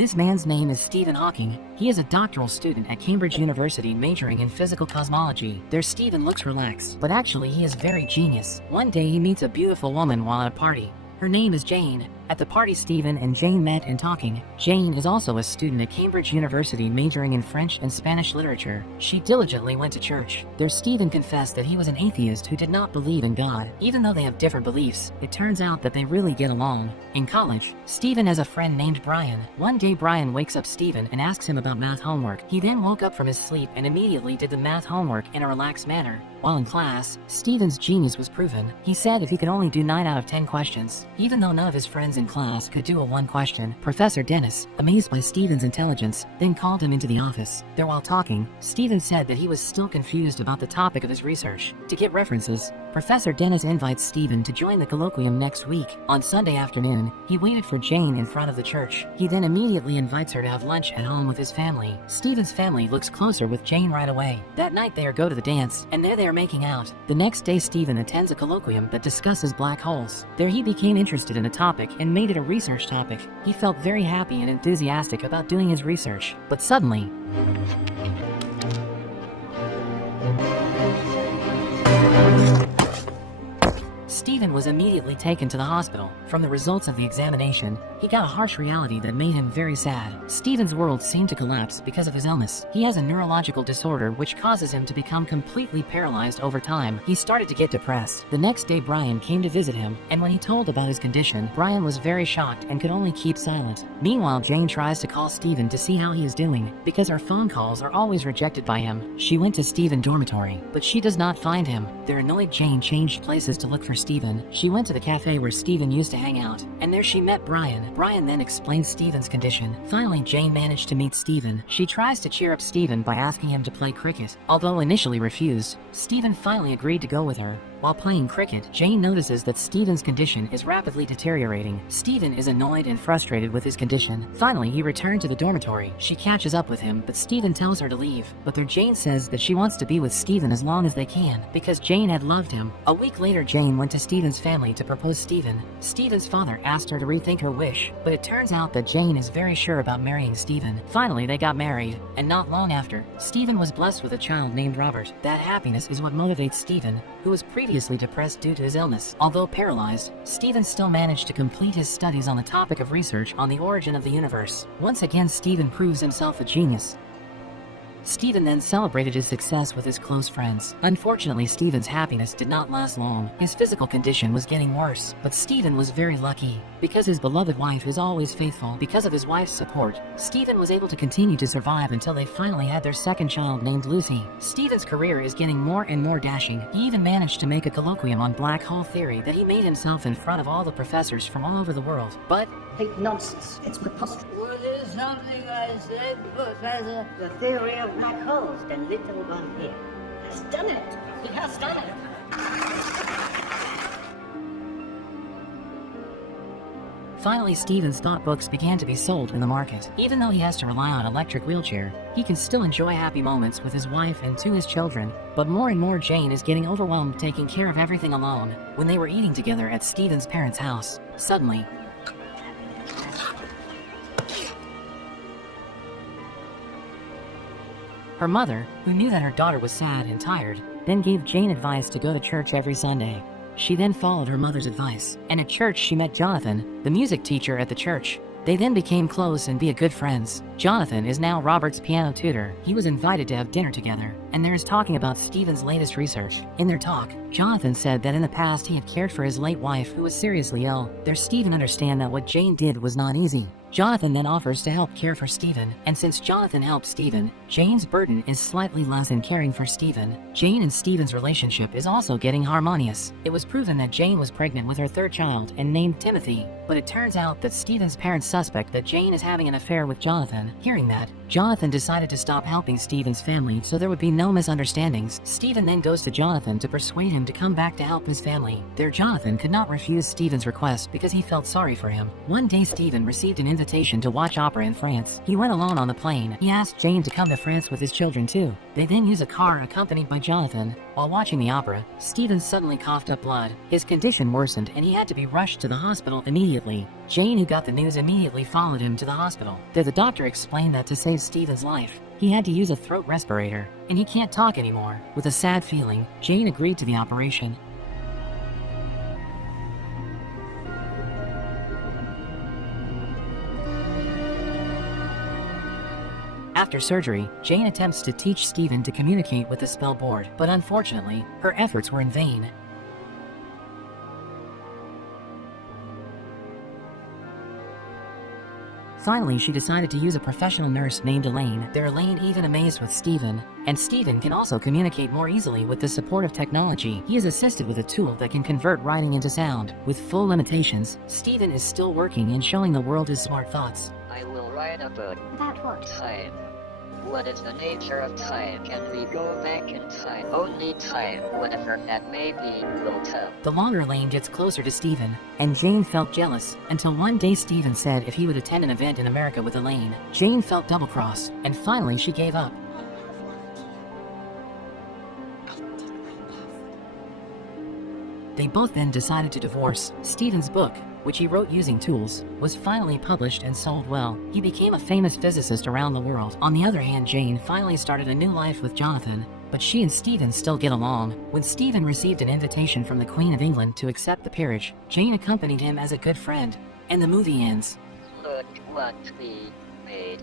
This man's name is Stephen Hawking. He is a doctoral student at Cambridge University majoring in physical cosmology. There Stephen looks relaxed, but actually he is very genius. One day he meets a beautiful woman while at a party. Her name is Jane. At the party, Stephen and Jane met and talking. Jane is also a student at Cambridge University majoring in French and Spanish literature. She diligently went to church. There Stephen confessed that he was an atheist who did not believe in God. Even though they have different beliefs, it turns out that they really get along. In college, Stephen has a friend named Brian. One day Brian wakes up Stephen and asks him about math homework. He then woke up from his sleep and immediately did the math homework in a relaxed manner. While in class, Stephen's genius was proven. He said if he could only do 9 out of 10 questions, even though none of his friends in class could do a 1 question. Professor Dennis, amazed by Stephen's intelligence, then called him into the office. There while talking, Stephen said that he was still confused about the topic of his research. To get references, Professor Dennis invites Stephen to join the colloquium next week. On Sunday afternoon, he waited for Jane in front of the church. He then immediately invites her to have lunch at home with his family. Stephen's family looks closer with Jane right away. That night they go to the dance, and there they are making out. The next day Stephen attends a colloquium that discusses black holes. There he became interested in the topic and made it a research topic. He felt very happy and enthusiastic about doing his research. But suddenly, Stephen was immediately taken to the hospital. From the results of the examination, he got a harsh reality that made him very sad. Stephen's world seemed to collapse because of his illness. He has a neurological disorder which causes him to become completely paralyzed over time. He started to get depressed. The next day Brian came to visit him, and when he told about his condition, Brian was very shocked and could only keep silent. Meanwhile, Jane tries to call Stephen to see how he is doing. Because her phone calls are always rejected by him, she went to Stephen's dormitory, but she does not find him. Their annoyed Jane changed places to look for Stephen. She went to the cafe where Stephen used to hang out, and there she met Brian. Brian then explained Stephen's condition. Finally, Jane managed to meet Stephen. She tries to cheer up Stephen by asking him to play cricket. Although initially refused, Stephen finally agreed to go with her. While playing cricket, Jane notices that Stephen's condition is rapidly deteriorating. Stephen is annoyed and frustrated with his condition. Finally, he returned to the dormitory. She catches up with him, but Stephen tells her to leave. But there Jane says that she wants to be with Stephen as long as they can, because Jane had loved him. A week later, Jane went to Stephen's family to propose Stephen. Stephen's father asked her to rethink her wish, but it turns out that Jane is very sure about marrying Stephen. Finally, they got married, and not long after, Stephen was blessed with a child named Robert. That happiness is what motivates Stephen, who was previously depressed due to his illness. Although paralyzed, Stephen still managed to complete his studies on the topic of research on the origin of the universe. Once again, Stephen proves himself a genius. Stephen then celebrated his success with his close friends. Unfortunately, Stephen's happiness did not last long. His physical condition was getting worse, but Stephen was very lucky. Because his beloved wife is always faithful, because of his wife's support, Stephen was able to continue to survive until they finally had their second child named Lucy. Stephen's career is getting more and more dashing. He even managed to make a colloquium on black hole theory that he made himself in front of all the professors from all over the world. But Think nonsense. It's preposterous. Well, there's something I said, Professor. The theory of black holes. The little one here has done it. He has done it. finally, Stephen's thought books began to be sold in the market. Even though he has to rely on electric wheelchair, he can still enjoy happy moments with his wife and his children. But more and more, Jane is getting overwhelmed taking care of everything alone. When they were eating together at Stephen's parents' house, suddenly, her mother, who knew that her daughter was sad and tired, then gave Jane advice to go to church every Sunday. She then followed her mother's advice, and at church she met Jonathan, the music teacher at the church. They then became close and be good friends. Jonathan is now Robert's piano tutor. He was invited to have dinner together, and there is talking about Stephen's latest research. In their talk, Jonathan said that in the past he had cared for his late wife who was seriously ill. There Stephen understand that what Jane did was not easy. Jonathan then offers to help care for Stephen, and since Jonathan helped Stephen, Jane's burden is slightly less in caring for Stephen. Jane and Stephen's relationship is also getting harmonious. It was proven that Jane was pregnant with her third child and named Timothy, but it turns out that Stephen's parents suspect that Jane is having an affair with Jonathan. Hearing that, Jonathan decided to stop helping Stephen's family so there would be no misunderstandings. Stephen then goes to Jonathan to persuade him to come back to help his family. There Jonathan could not refuse Stephen's request because he felt sorry for him. One day Stephen received an invitation invitation to watch opera in France. He went alone on the plane. He asked Jane to come to France with his children too. They then use a car accompanied by Jonathan. While watching the opera, Stephen suddenly coughed up blood. His condition worsened and he had to be rushed to the hospital immediately. Jane, who got the news, immediately followed him to the hospital. There the doctor explained that to save Stephen's life, he had to use a throat respirator, and he can't talk anymore. With a sad feeling, Jane agreed to the operation. After surgery, Jane attempts to teach Stephen to communicate with the spell board, but unfortunately, her efforts were in vain. Finally, she decided to use a professional nurse named Elaine. They're Elaine even amazed with Stephen, and Stephen can also communicate more easily with the support of technology. He is assisted with a tool that can convert writing into sound. With full limitations, Stephen is still working and showing the world his smart thoughts. I will write a book. About what? Time. What is the nature of time? Can we go back in time? Only time, whatever that may be, will tell. The longer Elaine gets closer to Stephen, and Jane felt jealous, until one day Stephen said if he would attend an event in America with Elaine. Jane felt double-crossed, and finally she gave up. They both then decided to divorce. Stephen's book, which he wrote using tools, was finally published and sold well. He became a famous physicist around the world. On the other hand, Jane finally started a new life with Jonathan, but she and Stephen still get along. When Stephen received an invitation from the Queen of England to accept the peerage, Jane accompanied him as a good friend, and the movie ends. Look what we made.